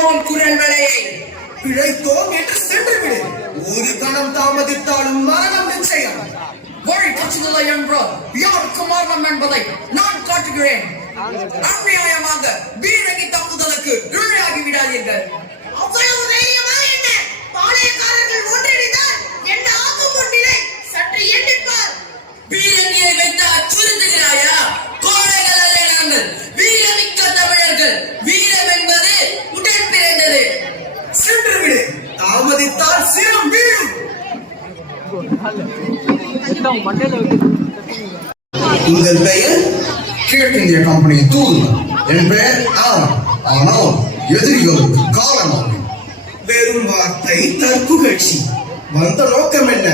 பிழைப்போம் குரல் வலையை. பிழைத்தோம் என்று சென்று விடு. ஒரு கணம் தாமதித்தாலும் மரணம் நிச்சயம். வழி கட்சிகளை என்றோ யாருக்கு மரணம் என்பதை நான் காட்டுகிறேன். அநியாயமாக பீரங்கி தாக்குதலுக்கு இரையாகி விடாதீர்கள். அவ்வளவு தைரியமா என்ன? பாளையக்காரர்கள் ஒன்றிணைந்தால் என்ன ஆகும் முன்னிலை சற்று எண்ணிப்பார். பீரங்கியை வைத்தால் சுருந்துகிறாயா? கோழைகள் அல்ல நாங்கள், வீரமிக்க தமிழர்கள். வீரம் என்பது உடன் பிறந்தது. சென்று விடு. தாமதித்தால் சிரம் வீழும். உங்கள் பெயர்? கிழக்கிந்திய கம்பெனியின் தூதுவர். என் பெயர் ஆவன். ஆனால் எதிரிகளுக்கு காரணம். வெறும் வார்த்தை தற்புகழ்ச்சி. வந்த நோக்கம் என்ன?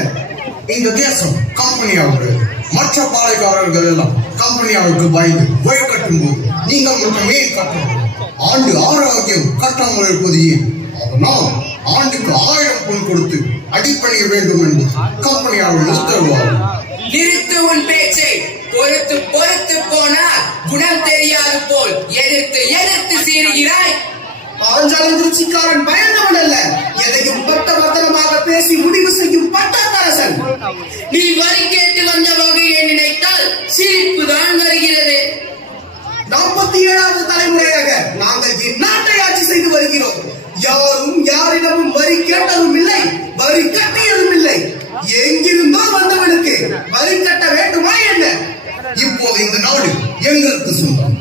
இந்த தேசம் கம்பெனியாவது. மற்ற பாளையக்காரர்கள் எல்லாம் கம்பெனியாவுக்கு பயந்து வழி கட்டும் போது நீங்கள் மட்டும் ஏன் கட்டணும்? ஆண்டு 6 கட்டாமல் இருப்பது ஏன்? அதனால் ஆண்டுக்கு 1000 பொன் கொடுத்து அடிப்பணிய வேண்டும் என்று கம்பெனியாவில் உத்தரவாகும். நிறுத்து உன் பேச்சை. பொறுத்து பொறுத்து போனா குணம் தெரியாது போல் எதிர்த்து எதிர்த்து சீறுகிறாய். பாஞ்சாலம் ருச்சிக்காரன் பயந்தவன் அல்ல. எதையும் பட்டவர்த்தனமாக பேசி முடிவு செய்யும் பட்டத்தரசன். நீ வரி கேட்டு வந்த வகையை நினைத்தால் சிரிப்பு தான் வருகிறது. 47வது தலைமுறையாக நாங்கள் இந்நாட்டை ஆட்சி செய்து வருகிறோம். யாரும் யாரிடமும் வரி கேட்டதும் இல்லை, வரி கட்டியதும் இல்லை. எங்கிருந்தோ வந்தவனுக்கு வரி கட்ட வேண்டுமா என்ன? இப்போது இந்த நாடு எங்களுக்கு சொந்தம்.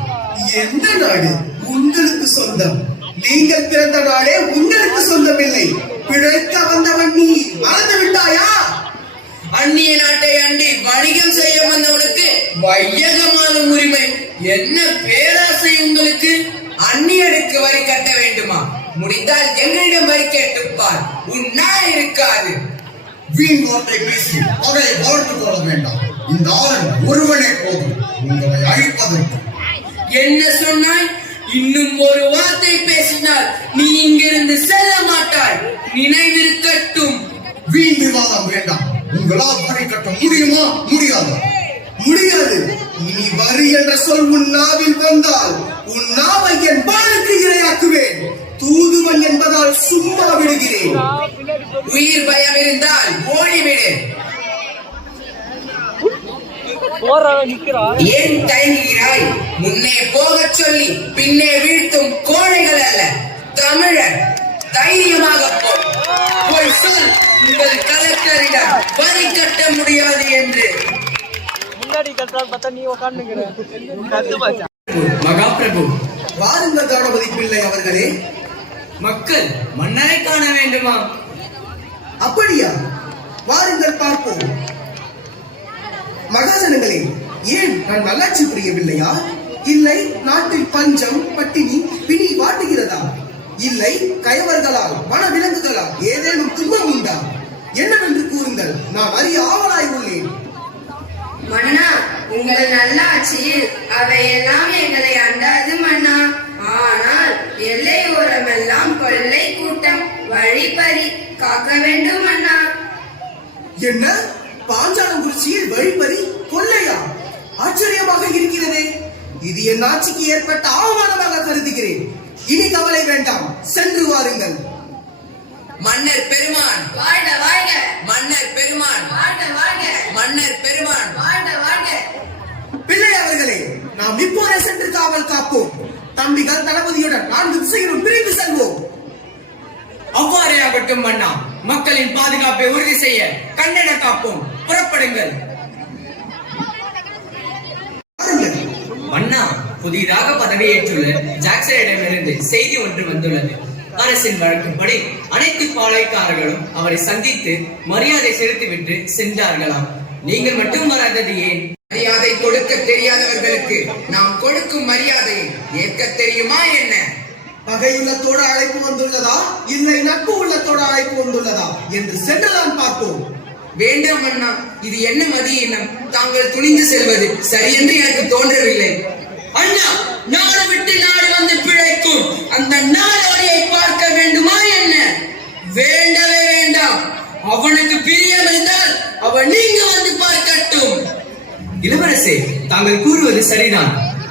எந்த நாடு உங்களுக்கு சொந்தம்? நீங்கள் பிறந்த நாடே உங்களுக்கு சொந்தமில்லை. பிழைக்க வந்தவன் நீ மறந்து விட்டாயா? அந்நிய நாட்டை அண்டி வணிகம் செய்ய வந்தவனுக்கு வையகமாகும் உரிமை. என்ன பேராசை உங்களுக்கு? அந்நியனுக்கு வரி கட்ட வேண்டுமா? முடிந்தால் எங்களிடம் வரி கேட்டுப்பார். உன் நாய் இருக்காது. வீண் வார்த்தை பேசி அவரை வளர்த்துக் கொள்ள வேண்டாம். இந்த ஆளன் ஒருவனே போதும் உங்களை அழிப்பதற்கு. என்ன சொன்னாய்? இன்னும் ஒரு வார்த்தை பேசினால் நீ இங்கிருந்து செல்ல மாட்டாய். நினைவிருக்கட்டும். வீண் விவாதம் வேண்டாம். உங்களால் வரி கட்ட முடியுமா? முடியாதா? முடியாது. இனி வரி என்ற சொல் உன் நாவில் வந்தால் உன் நாவை என் பாலுக்கு இரையாக்குவேன். தூதுவன் என்பதால் சும்மா விடுகிறேன். உயிர் பயம் இருந்தால் ஓடிவிடு. ஏன் தயங்குகிறாய்? முன்னே போகச் சொல்லி பின்னே வீழ்த்தும் கோழைகள் அல்ல, தமிழர். தைரியமாக போய் சொல் உங்கள் கலெக்டரிடம் வரி கட்ட முடியாது என்று. மகாபிரபு, வாருங்கள் கணபதி பிள்ளை அவர்களே. மக்கள் மன்னரை காண வேண்டுமா? அப்படியா? வாருங்கள் பார்ப்போம். மகாஜனங்களே, ஏன் நான் நல்லாட்சி புரியவில்லையா? இல்லை நாட்டில் பஞ்சம் பட்டினி பிணி வாட்டுகிறதா? இல்லை கயவர்களால் வனவிலங்குகளால் ஏதேனும் துன்பம் உண்டா? என்னவென்று கூறுங்கள், நான் அறிய ஆவலாய் உள்ளேன். மன்னா, உங்கள் நல்லாட்சியில் அவையெல்லாம் எங்களை அண்டாது மன்னா. ஆனால் எல்லை ஓரமெல்லாம் கொள்ளை கூட்டம், வழிப்பறி காக்க வேண்டும் மன்னா. என்ன? பாஞ்சாலங்குறிச்சியில் வழிப்பறி கொள்ளையா? ஆச்சரியமாக இருக்கிறதே. இது என் ஆட்சிக்கு ஏற்பட்ட அவமானமாக கருதுகிறேன். இனி கவலை வேண்டாம், சென்று வாருங்கள். மன்னர் பெருமான் வாழ்க வாழ்க. மன்னர் பெருமான் வாழ்க வாழ்க. மன்னர் பெருமான் வாழ்க வாழ்க. பிள்ளை அவர்களே, நாம் இப்போதே சென்று காவல் காப்போம். தம்பிகள் தளபதியுடன் 4 திசையிலும் பிரிந்து செல்வோம். அவ்வாறே ஆகட்டும் மன்னா. மக்களின் பாதுகாப்பை உறுதி செய்ய கண்ணென காப்போம். புறப்படுங்கள். மன்னா, புதிதாக பதவியேற்றுள்ள ஜாக்சனிடமிருந்து செய்தி ஒன்று வந்துள்ளது. அரசின் வழக்கப்படி அனைத்து பாளையக்காரர்களும் அவரை சந்தித்து மரியாதை செலுத்திவிட்டு சென்றார்களாம். நீங்கள் மட்டும் வராதது ஏன்? மரியாதை கொடுக்க தெரியாதவர்களுக்கு நாம் கொடுக்கும் மரியாதையை ஏற்க தெரியுமா என்ன? பகை உள்ளத்தோடு அழைப்பு வந்துள்ளதா, இல்லை நட்பு உள்ளத்தோடு அழைப்பு வந்துள்ளதா என்று சென்றுதான் பார்ப்போம். வேண்டாம் அண்ணா, இது என்ன மதியினம்? தாங்கள் துணிந்து செல்வது சரியென்று எனக்கு தோன்றவில்லை. அண்ணா, நாடு விட்டு நாடு வந்து பிழைக்கும் அந்த நாடோடியை பார்க்க வேண்டுமா என்ன? வேண்டவே வேண்டாம். அவனுக்கு பிரியம் இருந்தால் அவன் நீங்க வந்து பார்க்கட்டும். இளவரசே, தாங்கள் கூறுவது சரிதான்.